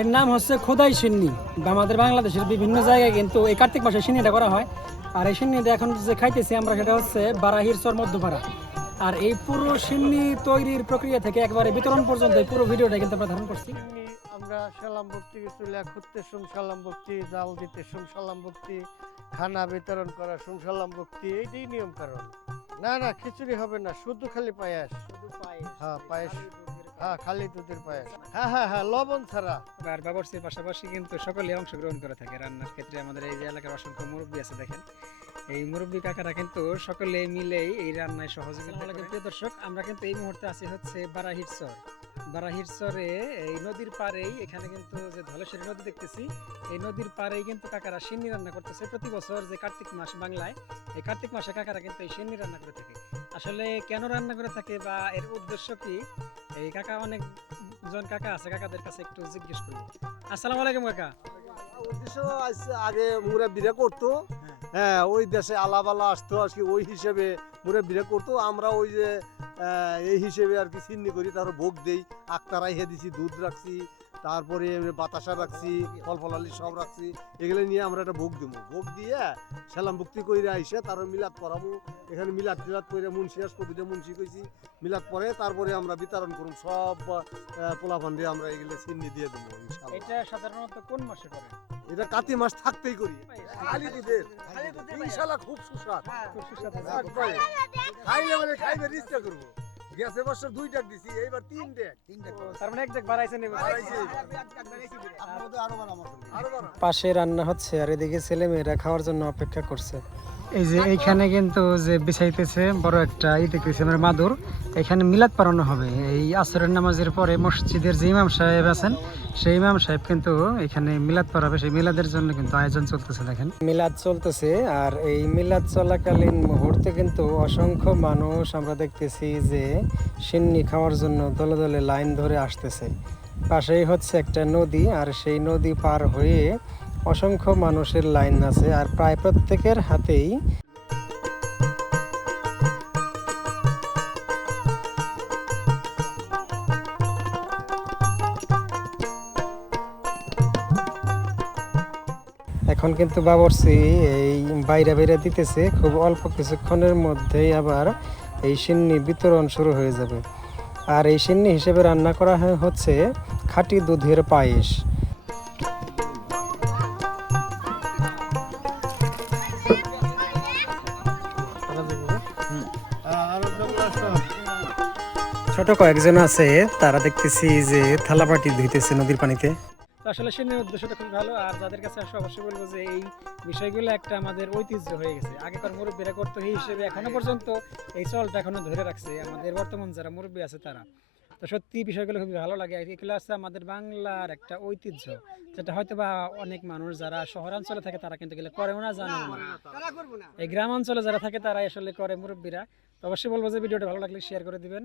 এর নাম হচ্ছে খোদাই সিন্নি। আমাদের বাংলাদেশের বিভিন্ন জায়গায় কিন্তু এই কার্তিক মাসে সিন্নিটা করা হয়। আর এই সিন্নিটা এখন যে খাইতেছি আমরা সেটা হচ্ছে বারাহির চর মধ্যপাড়া। আর এই পুরো সিন্নি তৈরির প্রক্রিয়া থেকে একবারে বিতরণ পর্যন্ত এই পুরো ভিডিওটা কিন্তু আমরা ধারণ করছি। আমরা সালাম ভক্তি চুলা খুঁজতে শুন সালাম ভক্তি জাল দিতে শুন সালাম ভক্তি খানা বিতরণ করা শুন সালাম ভক্তি এইটাই নিয়ম কারণ। না না খিচুড়ি হবে না শুধু খালি পায়াস। হ্যাঁ পায়েস। হ্যাঁ খালি দুধের পায়েস। হ্যাঁ হ্যাঁ হ্যাঁ লবণ ছাড়া। আর বাবরসির পাশাপাশি কিন্তু সকলে অংশগ্রহণ করে থাকে রান্নার ক্ষেত্রে। আমাদের এই যে এলাকার অসংখ্য মুরব্বী আছে দেখেন। এই মুরব্বী কাকারা কিন্তু সকলে মিলেই এই রান্নায় সহযোগিতা প্রিয় দর্শক আমরা কিন্তু এই মুহূর্তে আছি হচ্ছে বারাহির চর। বারাহির চরে এই নদীর পাড়েই এখানে কিন্তু যে ধলেশ্বরী নদী দেখতেছি এই নদীর পাড়েই কিন্তু কাকারা সিন্নি রান্না করতেছে। প্রতি বছর যে কার্তিক মাস বাংলায় এই কার্তিক মাসে কাকারা কিন্তু এই সিন্নি রান্না করে থাকে। আসলে কেন রান্না করে থাকে বা এর উদ্দেশ্য কি? এই কাকা অনেক জন কাকা আছে কাকাদের কাছে একটু জিজ্ঞেস করব। আসসালামু আলাইকুম কাকা। উদ্দেশ্য আগে মুরব্বীরা করতো। হ্যাঁ। ওই দেশে আলাবালা আসতো আর কি ওই হিসেবে মুরব্বীরা করতো। আমরা ওই যে এই হিসেবে আর কি চিন্নি করি তার ভোগ দেই। আক্তারাই হে দিছি দুধ রাখছি তারপরে বাতাসা রাখছি ফল ফলালি সব রাখছি এগুলো নিয়ে আমরা একটা ভোগ দিব। ভোগ দিয়ে সালাম ভক্তি কইরা আইসে তার মিলাদ করাবো। এখানে মিলাদ টিলাদ করে মুন্সি আস প্রতিটা মুন্সি কইছি। মিলাদ পরে তারপরে আমরা বিতরণ করুম সব পোলাপান দিয়ে আমরা এগুলো চিন্নি দিয়ে দেবো এটা সাধারণত কোন মাসে করে? এটা কাতি মাস থাকতেই করি। খালি দুধের। খুব সুস্বাদ। খুব সুস্বাদু। খাইলে মানে খাইবে ইচ্ছা করব। গেছে বছর দুই ডাক দিছি এইবার তিন টাক তার মানে এক ডাক বাড়াইছেন এবার। বাড়াইছে। আরও বাড়াও। পাশে রান্না হচ্ছে আর এদিকে ছেলে মেয়েরা খাওয়ার জন্য অপেক্ষা করছে এই যে এইখানে কিন্তু যে বিছাইতেছে বড় একটা ই দেখতেছি আমরা মাদুর। এখানে মিলাদ পালানো হবে। এই আসরের নামাজের পরে মসজিদের যে ইমাম সাহেব আছেন সেই ইমাম সাহেব কিন্তু এখানে মিলাদ পড়াবে সেই মিলাদের জন্য কিন্তু আয়োজন চলতেছে দেখেন। মিলাদ চলতেছে আর এই মিলাদ চলাকালীন মুহূর্তে কিন্তু অসংখ্য মানুষ আমরা দেখতেছি যে সিন্নি খাওয়ার জন্য দলে দলে লাইন ধরে আসতেছে। পাশেই হচ্ছে একটা নদী আর সেই নদী পার হয়ে অসংখ্য মানুষের লাইন আছে আর প্রায় প্রত্যেকের হাতেই এখন কিন্তু বাবরসি এই বাইরে বাইরে দিতেছে, খুব অল্প কিছুক্ষণের মধ্যেই আবার এই সিন্নি বিতরণ শুরু হয়ে যাবে। আর এই সিন্নি হিসেবে রান্না করা হচ্ছে খাঁটি দুধের পায়েস। ছোট কয়েকজন আছে, তারা দেখতেছি যে থালাবাটি ধুইতেছে নদীর পানিতে। আসলে সিন্নির উদ্দেশ্যটা খুব ভালো, আর যাদের কাছে আসে অবশ্যই বলব যে এই বিষয়গুলো একটা আমাদের ঐতিহ্য হয়ে গেছে। আগেকার মুরব্বীরা করতো এই হিসেবে এখনও পর্যন্ত এই চলটা এখনও ধরে রাখছে, আমাদের বর্তমান যারা মুরব্বী আছে তারা। তো সত্যি বিষয়গুলো খুবই ভালো লাগে এগুলো আছে আমাদের বাংলার একটা ঐতিহ্য, যেটা হয়তো বা অনেক মানুষ যারা শহরাঞ্চলে থাকে তারা কিন্তু এগুলো করেও না, জানেও না। এই গ্রাম অঞ্চলে যারা থাকে তারা আসলে করে মুরব্বীরা। তো অবশ্যই বলব যে ভিডিওটা ভালো লাগলে শেয়ার করে দিবেন।